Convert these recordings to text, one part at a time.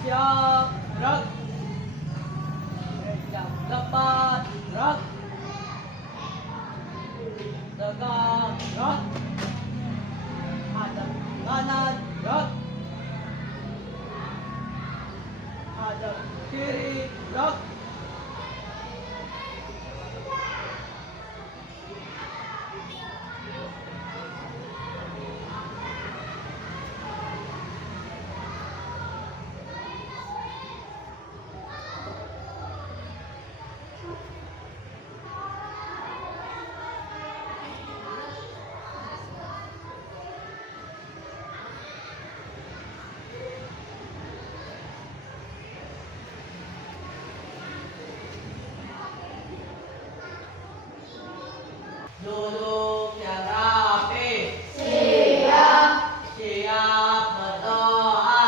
Siap, gerak. Yang depan, gerak. Tegak, gerak. Hadap kanan, gerak. Hadap kiri, gerak. Duduk yang rapi. Siap. Siap berdoa.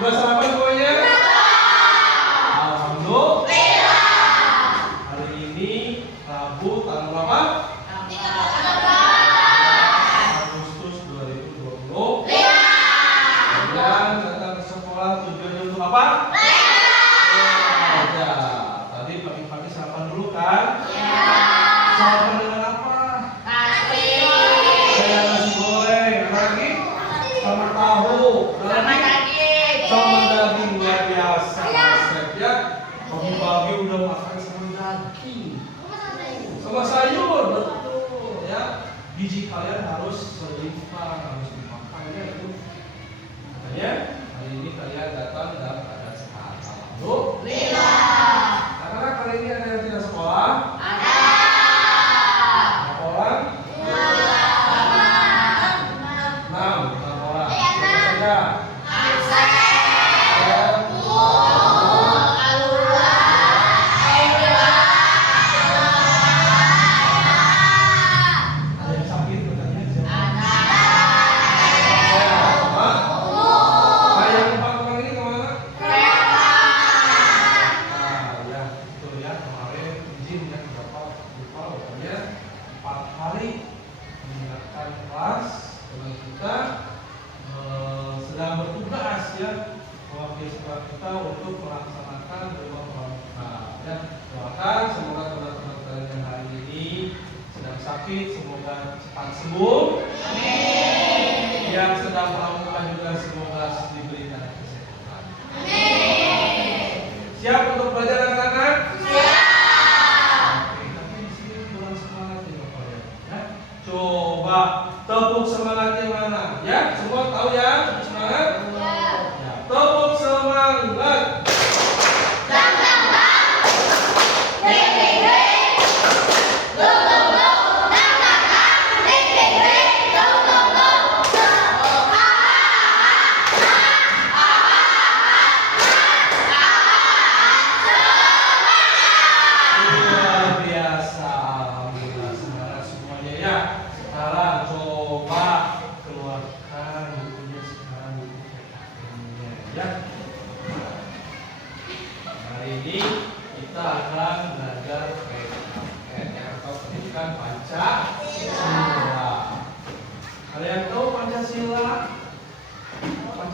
Sudah sarapan semuanya? Alhamdulillah. Hari ini Rabu tanggal berapa? 13 Agustus 2020. Kalian datang ke sekolah tujuannya untuk apa? Belajar. Tadi pagi-pagi sarapan dulu kan? Sarapan dengan apa? Nasi goreng. Apa lagi? Sama tahu. Sama daging luar biasa, Chef ya. Pagi-pagi udah makan sama daging, sama sayur, betul ya. Biji kalian harus selimpah, harus dimakan ya itu. Makanya hari ini kalian datang dalam keadaan sehat. Alhamdulillah. Anak-anak hari ini ada yang tidak sekolah? Ada. Berapa orang? 6 orang. Siapa saja? Sedang bertugas ya mewakili sekolah kita untuk melaksanakan rumah pramuka ya. Doakan semoga teman-teman kalian yang hari ini sedang sakit semoga cepat sembuh. Amin. Yang sedang pramuka juga semoga diberikan kesehatan. Amin. Siap untuk belajar anak-anak? Siap. Oke, tapi di sini kurang semangat ya Bapak ya. Coba tepuk semangatnya mana? Ya, semua tahu ya? Tepuk semangat? Ya. Tepuk semangat.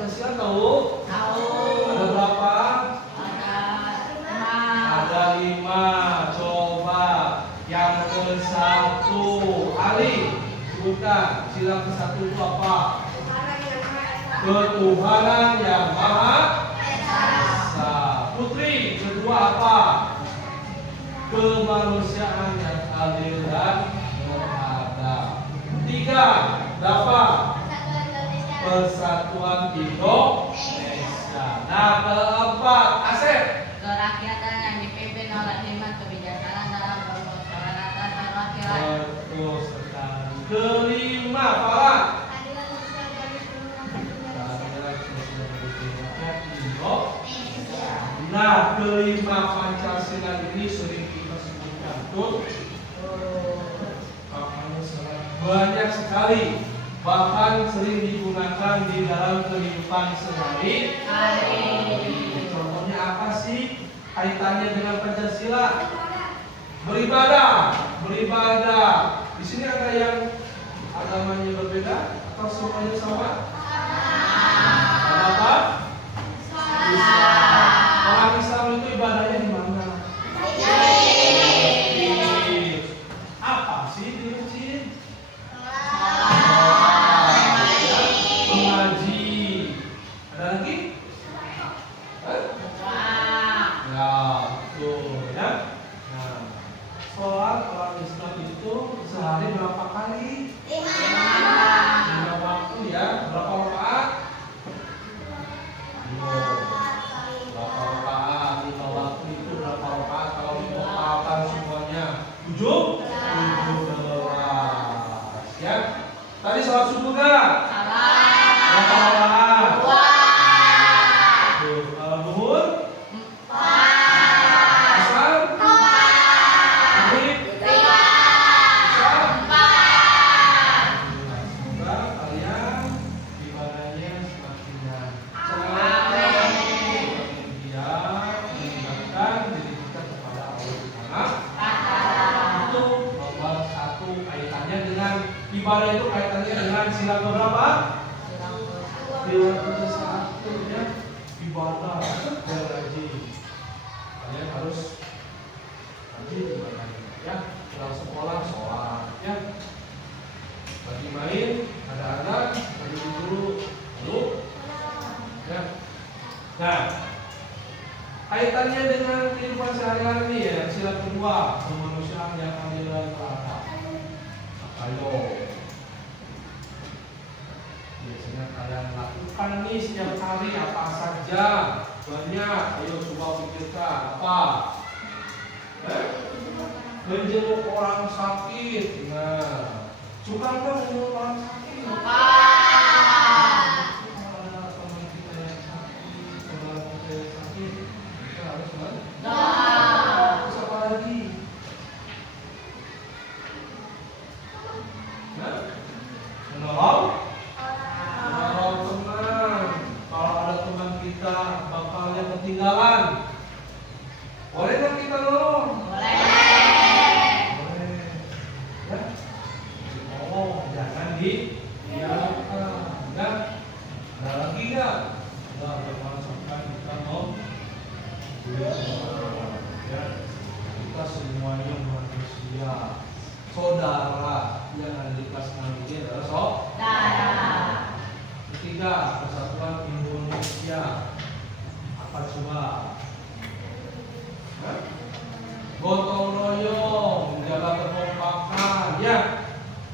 Pancasila tahu? Tahu. Ada berapa? Ada 5. Ada 5. Coba yang ke-1. Ali, sebutkan. Sila ke-1 itu apa? Ketuhanan yang Maha Esa. Putri, kedua apa? Kemanusiaan yang adil dan beradab. 3. Dapat Persatuan Indonesia. Nah, keempat, Asep. Kerakyatan yang dipimpin oleh hikmat kebijaksanaan dalam permusyawaratan perwakilan. Betul sekali. Kelima, Farah. Nah, kelima Pancasila ini sering kita sebutkan, betul? Banyak sekali, bahkan sering digunakan di dalam kehidupan sehari-hari. Contohnya apa sih kaitannya dengan Pancasila? Beribadah, beribadah. Di sini ada yang agamanya berbeda atau semuanya sama? Ada apa? Islam. Orang Islam itu ibadahnya di mana? Apa sih di masjid? Mengaji. Ada lagi? Ya, betul ya. Nah, sholat orang Islam itu sehari berapa kali? 5 waktu ya. Berapa rakaat? 5 rakaat. 5 waktu itu berapa rakaat? Kalau ditotalkan semuanya 17 ya. Tadi sholat subuh enggak? Berapa rakaat? 2. Tuh, kalau zuhur? 4. Asar? 4. Maghrib? 3. Isya? 4. Semoga kalian ibadahnya semakin lancar. Mendekatkan diri kita kepada Allah Subhanahu. Itu nomor 1 kaitannya dengan ibadah, itu kaitannya dengan sila berapa? Sila ke-1 ya. Ibadah dan rajin. Kalian harus rajin ibadahnya ya. Pulang sekolah sholat ya. Lagi main ada anak, lagi dulu lalu ya. Nah, kaitannya dengan kehidupan sehari-hari ya, sila kedua, kemanusiaan yang adil dan beradab. Ayo, biasanya kalian lakukan nih setiap hari apa saja? Banyak, ayo coba pikirkan apa? Menjenguk orang sakit. Nah, suka nggak menjenguk orang sakit? Suka. Terus apa lagi? Menolong teman. Kalau ada teman kita bakalnya ketinggalan, boleh nggak kita nolong? Boleh. Ya. Oh, jangan dibiarkan. Ya. Ada lagi nggak? Jangan sampai kita ya, kita semuanya manusia, saudara yang ada di kelas 6 ini adalah saudara. Ketiga, persatuan Indonesia. Apa coba? Gotong royong, menjaga kekompakan ya.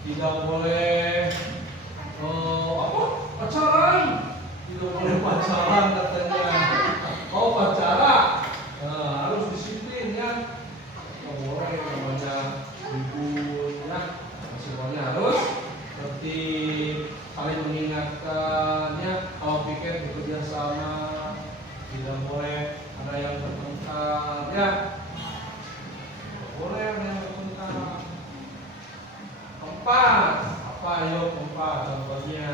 Tidak boleh pacaran. Tidak boleh pacaran katanya. Oh, pacaran. Harus disiplin ya. Tidak boleh namanya ribut ya. Semuanya harus tertib, saling mengingatkan ya. Kalau pikir bekerja sama, tidak boleh ada yang bertengkar ya. Tidak boleh ada yang bertengkar. Keempat, apa ayo keempat contohnya?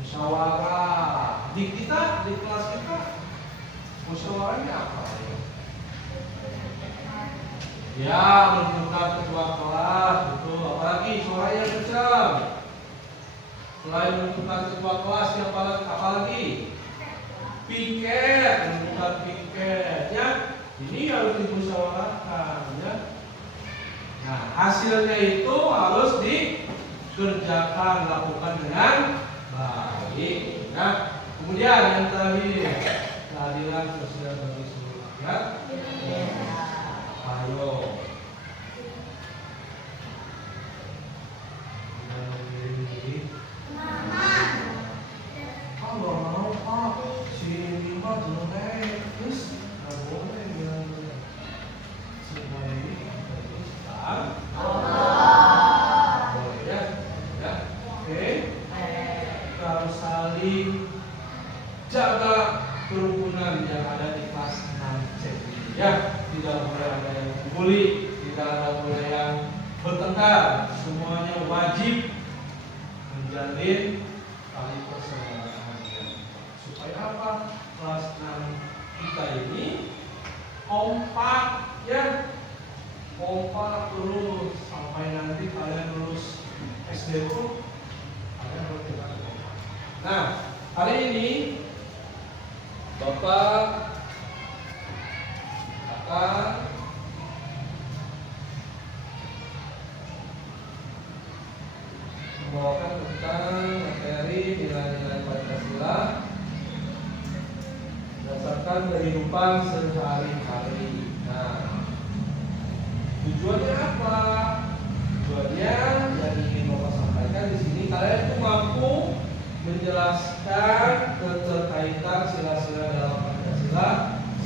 Musyawarah. Di kita, di kelas kita, musyawarahnya apa ya? Ya, menunjukkan ketua kelas, betul. Apalagi suaranya kencang. Selain menentukan ketua kelas yang apalagi piket, menentukan piketnya ini harus dimusyawarahkan ya. Nah hasilnya itu harus dikerjakan, lakukan dengan baik. Nah kemudian yang terakhir keadilan sosial bagi seluruh rakyat. Ayo. Kalau mau Pak, si Lima jelek, terus nggak boleh bilang semua ini kan? Boleh ya, ya, oke. Kita harus saling jaga kerukunan yang ada di kelas 6C ini ya. Tidak boleh ada yang membuli, tidak ada boleh yang bertengkar. Semuanya wajib menjalin tali persaudaraan yang supaya apa? Kelas 6 kita ini kompak ya, kompak terus sampai nanti kalian lulus SD pun kalian bertekad kompak. Nah hari ini Bapak akan membawakan tentang materi nilai-nilai Pancasila berdasarkan kehidupan sehari-hari. Nah, tujuannya apa? Tujuannya yang ingin Bapak sampaikan di sini kalian itu mampu menjelaskan keterkaitan sila-sila dalam Pancasila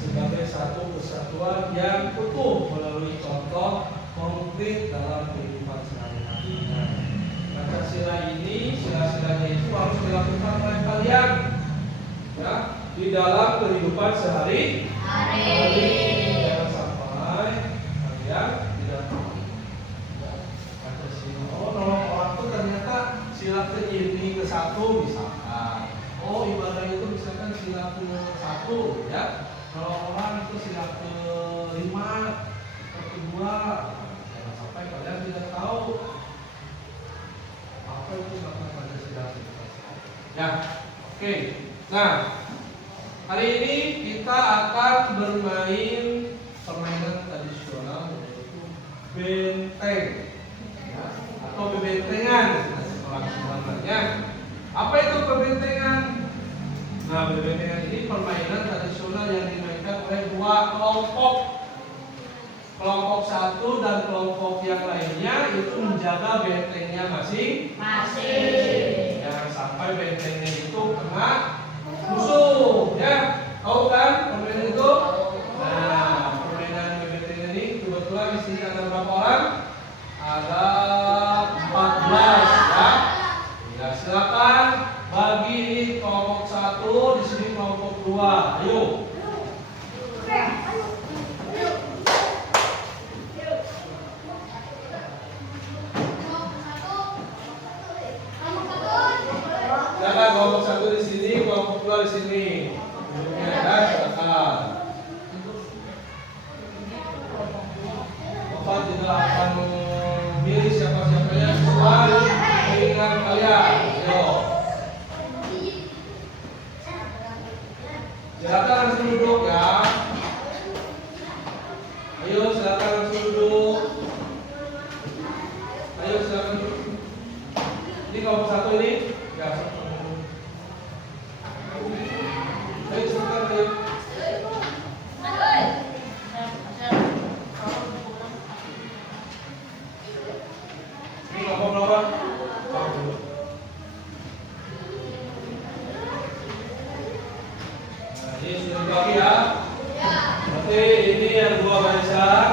sebagai satu kesatuan yang utuh melalui contoh konkret dalam kehidupan sehari-hari. Nah, Pancasila ini, sila-silanya itu harus dilakukan oleh kalian ya, di dalam kehidupan sehari-hari. Jangan sampai kalian tidak tahu ya, Pancasila. Oh, nolong orang itu ternyata sila ke ini ke satu misalkan. Oh, ibadah itu misalkan sila ke satu ya. Kalau orang itu sila ke 5, ke 2. Jangan sampai kalian tidak tahu apa itu makna Pancasila. Ya, oke. Nah, hari ini kita akan bermain permainan tradisional yaitu benteng ya, atau bebentengan orang Sundanya. Apa itu bebentengan? Nah, bebentengan ini permainan tradisional yang dimainkan oleh dua kelompok. Kelompok satu dan kelompok yang lainnya itu menjaga bentengnya masing-masing. Jangan sampai bentengnya itu kena musuh, ya. Tahu kan permainan itu? Nah, permainan benteng ini kebetulan di sini ada berapa orang? Ada 14, ya. Ya, silakan bagi ini kelompok satu, di sini kelompok 2. Ayo. Silakan kelompok satu di sini, kelompok 2 di sini. Duduknya ya, silakan. Bapak tidak akan memilih siapa-siapanya sesuai keinginan kalian. Ayo. Silakan langsung duduk ya. Ayo silakan langsung duduk. Ayo silakan duduk. Ini kelompok satu ini. Ya. Ayo silakan ayo. Ini kelompok berapa? Ini sudah dibagi ya. Berarti ini yang 2 barisan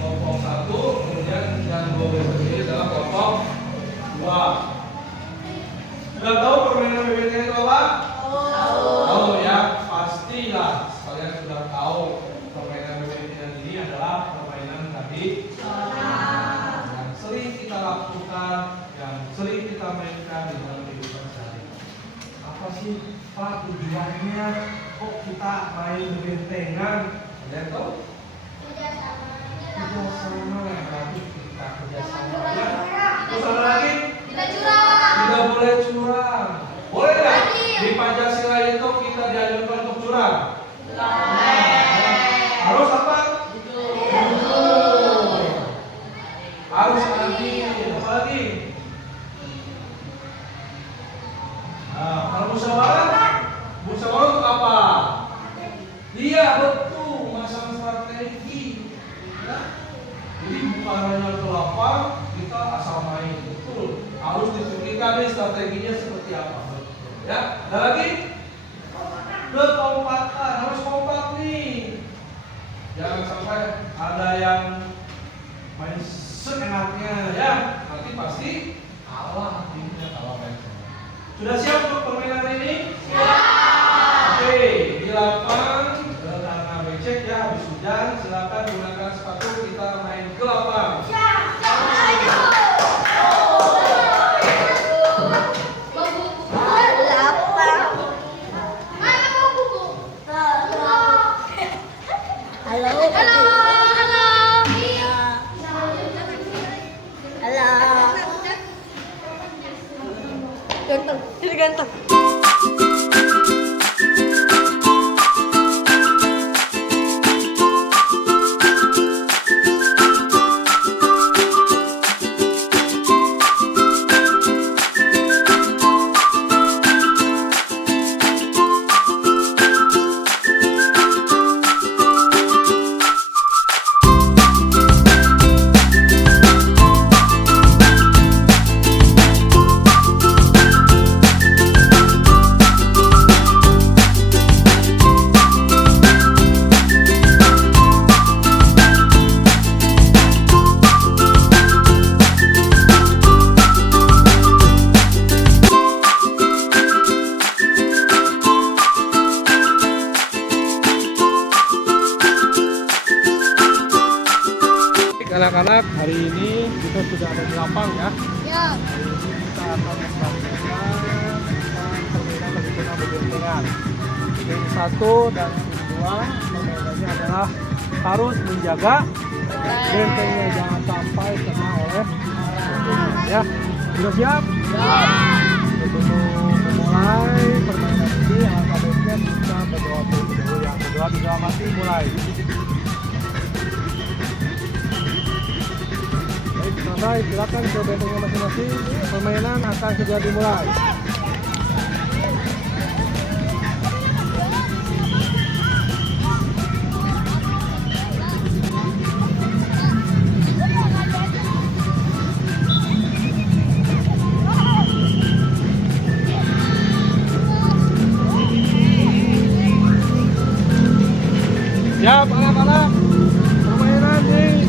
kelompok 1, kemudian yang 2 barisan ini adalah kelompok 2. Sudah tahu permainan BBT itu apa? Tahu ya, pastilah kalian sudah tahu permainan BBT ini adalah permainan tadi yang sering kita lakukan, yang sering kita mainkan di dalam kehidupan sehari-hari. Apa sih Pak tujuannya? Kok kita main bentengan? Kalian tahu? Kerjasama, berarti kita kerjasama. Ya. Terus ada lagi? Tidak boleh curang. Boleh nggak? Di Pancasila itu kita dianjurkan untuk curang. Harus apa? Jujur. Harus adil. Apa lagi? Nah, kalau musyawarah untuk apa? Iya betul, masalah strategi. Ya. Jadi bukan hanya ke lapang, kita asal main, betul. Harus dipikirkan nih strateginya seperti apa. Betul. Ya, ada lagi? Kekompakan, harus kompak nih. Jangan sampai ada yang main seenaknya, ya. Nanti pasti kalah, timnya kalah main. Sudah siap untuk permainan ini? Siap. Oke, di lapang karena becek ya habis hujan, silakan gunakan sepatu kita main ke lapang. Ganteng, ini ganteng. Anak-anak, hari ini kita sudah ada di lapang ya. Ya. Hari ini kita akan membahas tentang permainan tradisional berbentengan. Yang satu dan yang kedua permainannya adalah harus menjaga bentengnya jangan sampai kena oleh musuh. Ya, sudah siap? Ya. Sebelum memulai permainan ini, alangkah baiknya kita berdoa terlebih dahulu. Yang berdoa diamati mulai. Baik, silakan ke bentengnya masing-masing. Permainan akan segera dimulai. Siap anak-anak, permainan dimulai.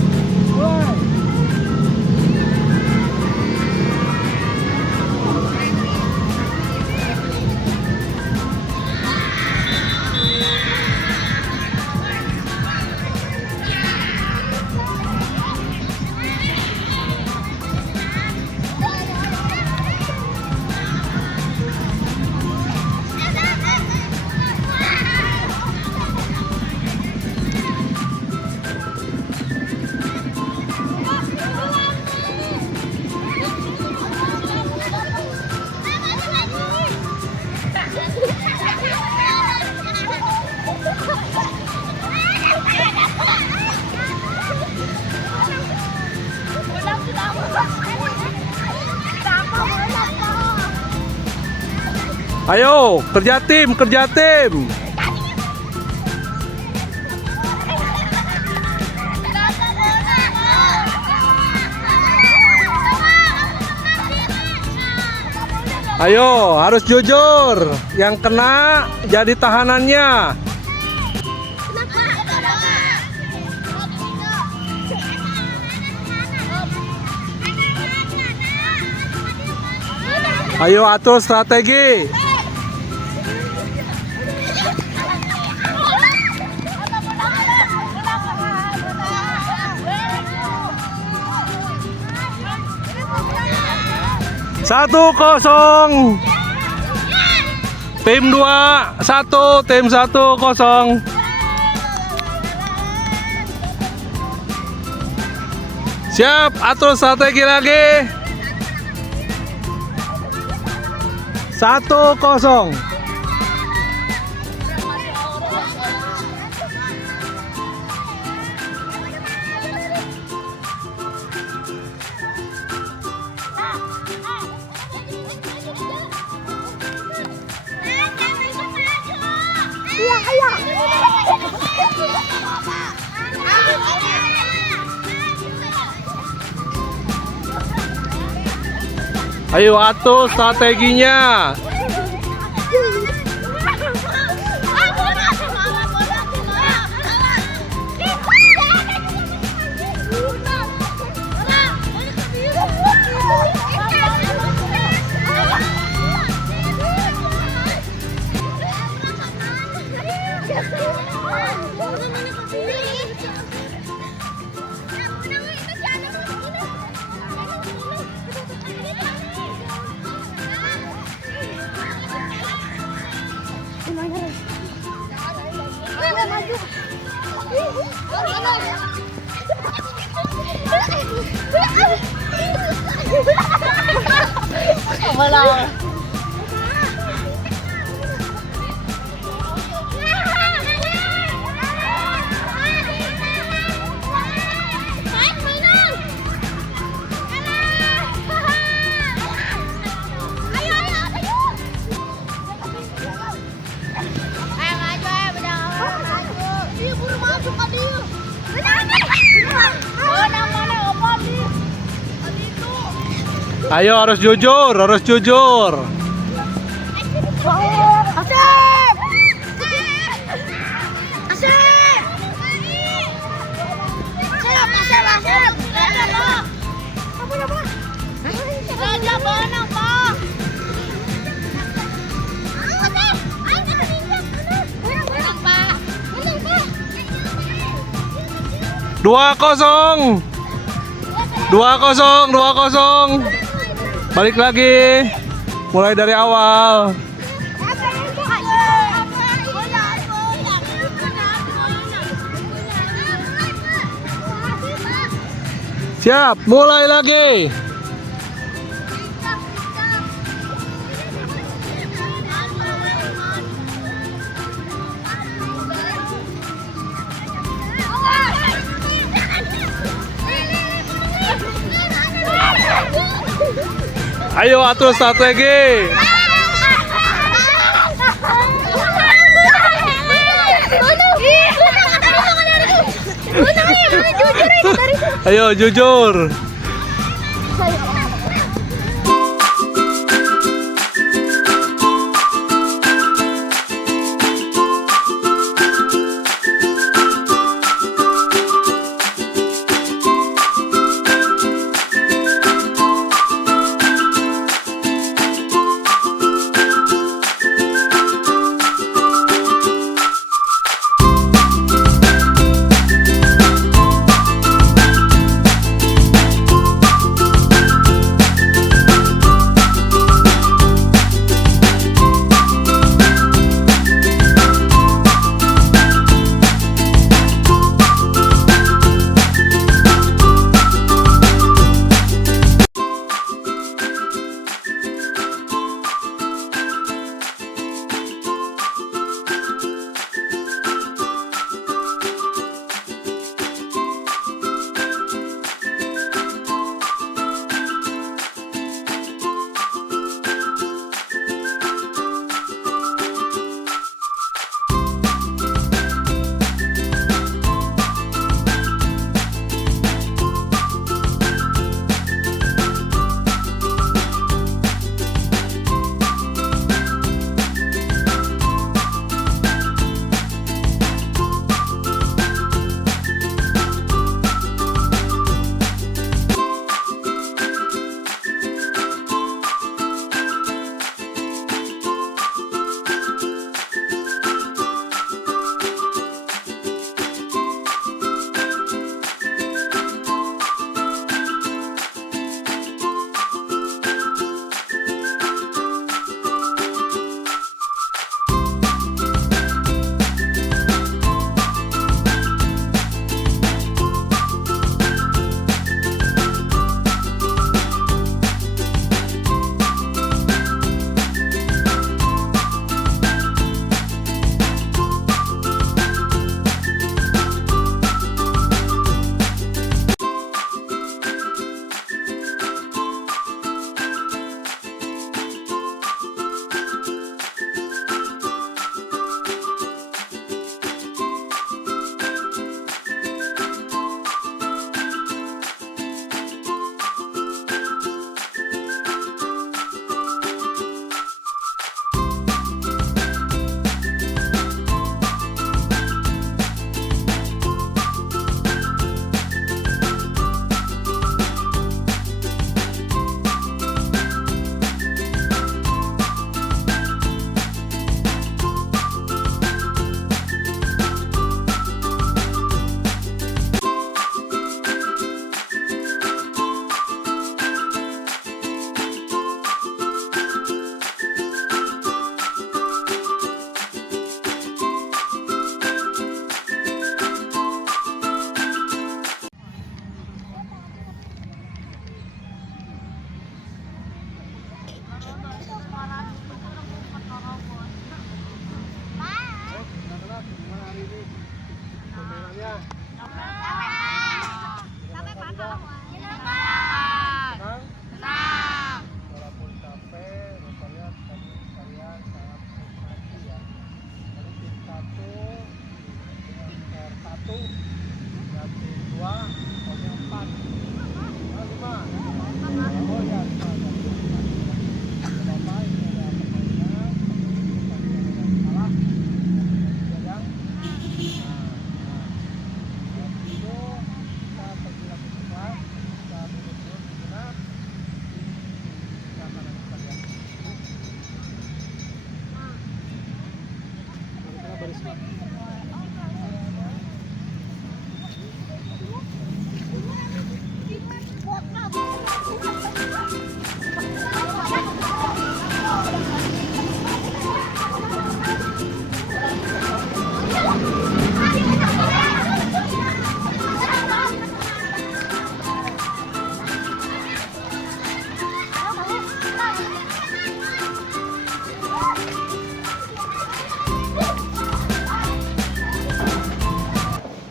Ayo, kerja tim, kerja tim. Ayo, harus jujur. Yang kena jadi tahanannya. Ayo atur strategi. Satu kosong. Tim 2-1, tim 1-0. Siap, atur strategi lagi. 1-0. Ayo atur strateginya. Wala. Ayo harus jujur, harus jujur. Asep! Asep! Asep! Raja Bonang, Pak. Bonang, Pak. 2-0. 2-0, 2-0. Balik lagi. Mulai dari awal. Siap, mulai lagi. Ayo atur strategi. Ayo jujur.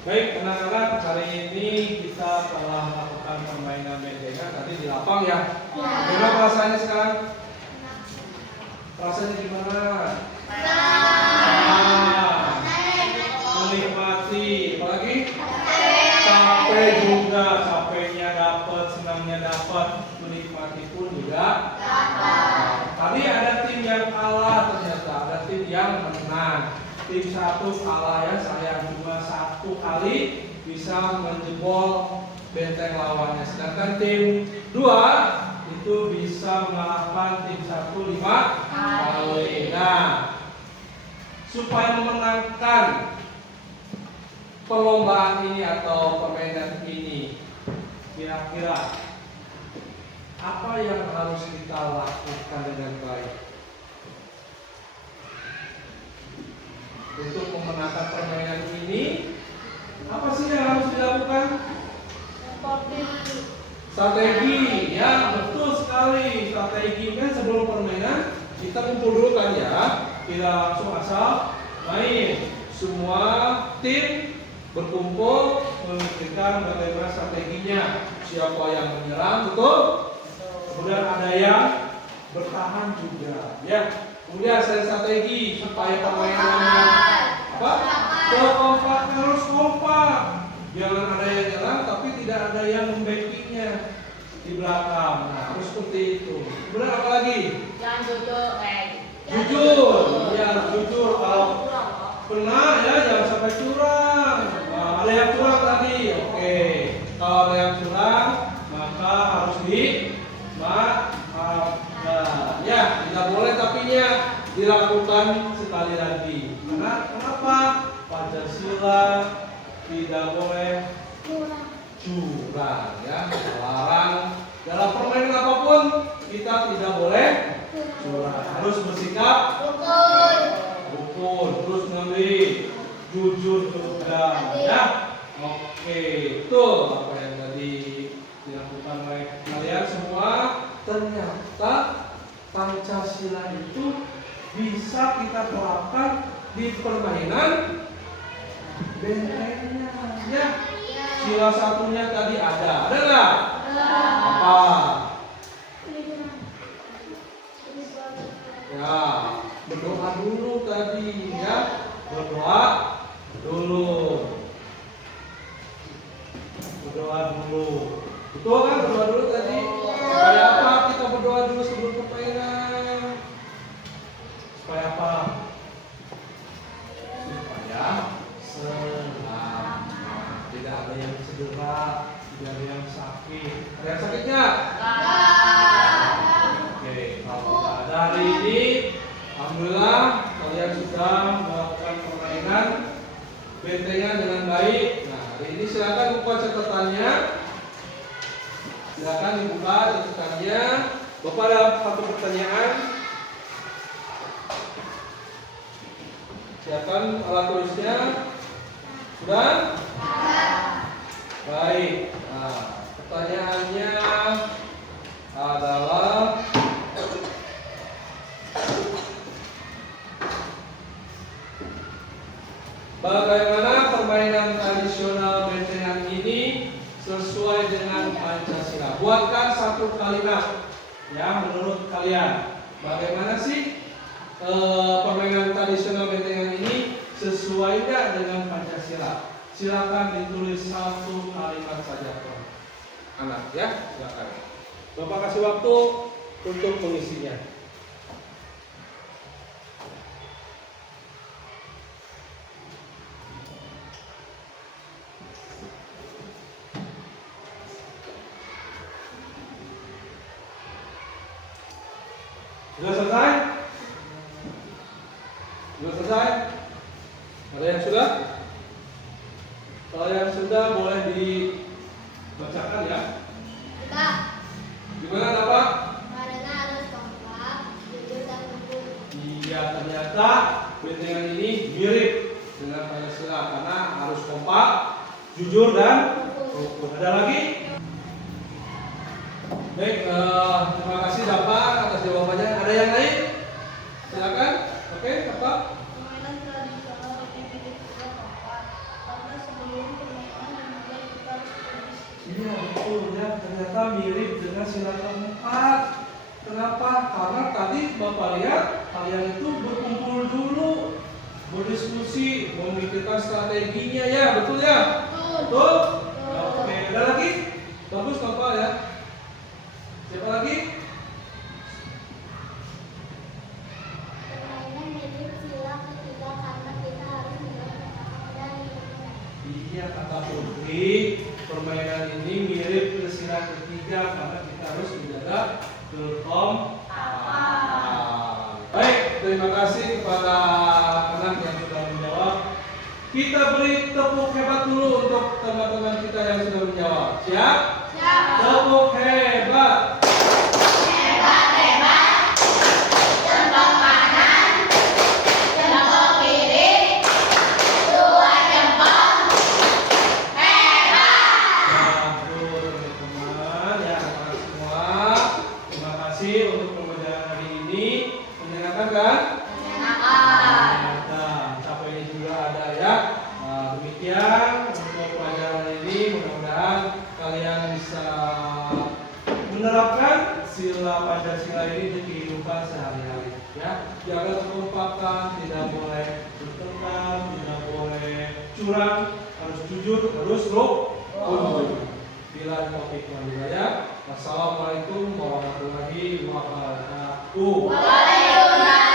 Baik, anak-anak, hari ini kita telah melakukan permainan bentengan tadi di lapang ya. Gimana perasaannya sekarang? Rasanya gimana? Menikmati, apalagi? Capek juga, capeknya dapat, senangnya dapat, menikmati pun juga. Tadi ada tim yang kalah ternyata, ada tim yang menang. Tim satu kalah ya, saya cuma satu kali bisa menjebol benteng lawannya. Sedangkan tim dua itu bisa mengalahkan tim satu 5 kali. Nah, supaya memenangkan perlombaan ini atau permainan ini, kira-kira apa yang harus kita lakukan dengan baik untuk memenangkan permainan ini? Apa sih yang harus dilakukan? Strategi, ya betul sekali. Strategi kan sebelum permainan kita kumpul dulu kan ya. Tidak langsung asal main. Semua tim berkumpul memikirkan bagaimana strateginya. Siapa yang menyerang, betul? Kemudian ada yang bertahan juga, ya. Kemudian saya strategi supaya permainannya apa? Kompak, harus kompak. Jangan ada yang nyerang tapi tidak ada yang membackingnya di belakang. Nah, harus seperti itu. Kemudian apa lagi? Jangan jujur, jujur. Ya, jujur. Kalau benar ya, jangan sampai curang. Nah, ada yang curang tadi, oke. Kalau ada yang curang, maka harus dimaafkan. Ya, tidak boleh tapinya dilakukan sekali lagi. Karena kenapa? Pancasila tidak boleh curang, ya. Larang dalam permainan apapun kita tidak boleh curang. Harus bersikap rukun, terus nanti jujur juga, ya. Oke, itu apa yang tadi dilakukan oleh kalian semua. Ternyata Pancasila itu bisa kita terapkan di permainan bentengnya, ya. Sila satunya tadi ada nggak? Apa? Ya, berdoa dulu tadi, ya. Berdoa dulu. Berdoa dulu. Betul kan? Berdoa dulu tadi. Supaya apa kita berdoa dulu sebelum permainan? Supaya apa? Supaya selamat. Tidak ada yang cedera, tidak ada yang sakit. Ada yang sakit nggak? Oke, kalau ada hari ini, alhamdulillah kalian sudah melakukan permainan bentengan dengan baik. Nah, hari ini silakan buka catatannya. Silakan dibuka catatannya. Bapak ada satu pertanyaan. Siapkan alat tulisnya. Sudah? Baik. Nah, pertanyaannya adalah bagaimana permainan tradisional bentengan ini sesuai dengan Pancasila? Buatkan satu kalimat ya menurut kalian. Bagaimana sih permainan tradisional bentengan ini sesuai nggak dengan Pancasila? Silakan ditulis satu kalimat saja, anak ya, silakan. Bapak kasih waktu untuk mengisinya. Sudah selesai? Sudah selesai? Ada yang sudah? Kalau yang sudah boleh dibacakan ya. Kita Gimana Bapak? karena harus kompak, jujur dan rukun. Iya, ternyata bentengan ini mirip dengan Pancasila karena harus kompak, jujur dan rukun. Ada lagi? Baik, terima kasih Bapak atas jawabannya. Ada yang lain? Silakan. Oke, Bapak. Permainan tradisional ini milik juga kompak, karena sebelum permainan dimulai kita harus berdiskusi. Iya betul ya, ternyata mirip dengan sila keempat. Kenapa? Karena tadi Bapak lihat kalian itu berkumpul dulu, berdiskusi, memikirkan strateginya ya, betul ya? Betul? Oke, ada lagi? Bagus Bapak ya. Siapa lagi? Permainan mirip sila ketiga karena kita harus mengerjakan dan bermain. Iya kata Putri, permainan ini mirip ke sila ketiga karena kita harus menjaga kekompakan. Baik, terima kasih kepada anak yang sudah menjawab. Kita beri tepuk hebat dulu untuk teman-teman kita yang sudah menjawab. Siap? Siap. Tepuk hebat. Jempol kanan, jempol kiri, dua jempol. Hebat. Bagus teman-teman ya, teman semua. Terima kasih untuk pembelajaran hari ini. Menyenangkan kan? Menyenangkan. Nah, capeknya juga ada ya. Nah, demikian untuk pelajaran ini, mudah-mudahan kalian bisa menerapkan sila Pancasila ini di kehidupan sehari-hari ya. Jaga kekompakan, tidak boleh bertengkar, tidak boleh curang, harus jujur, harus rukun. Bila topik ya. Assalamualaikum warahmatullahi wabarakatuh. Waalaikumsalam.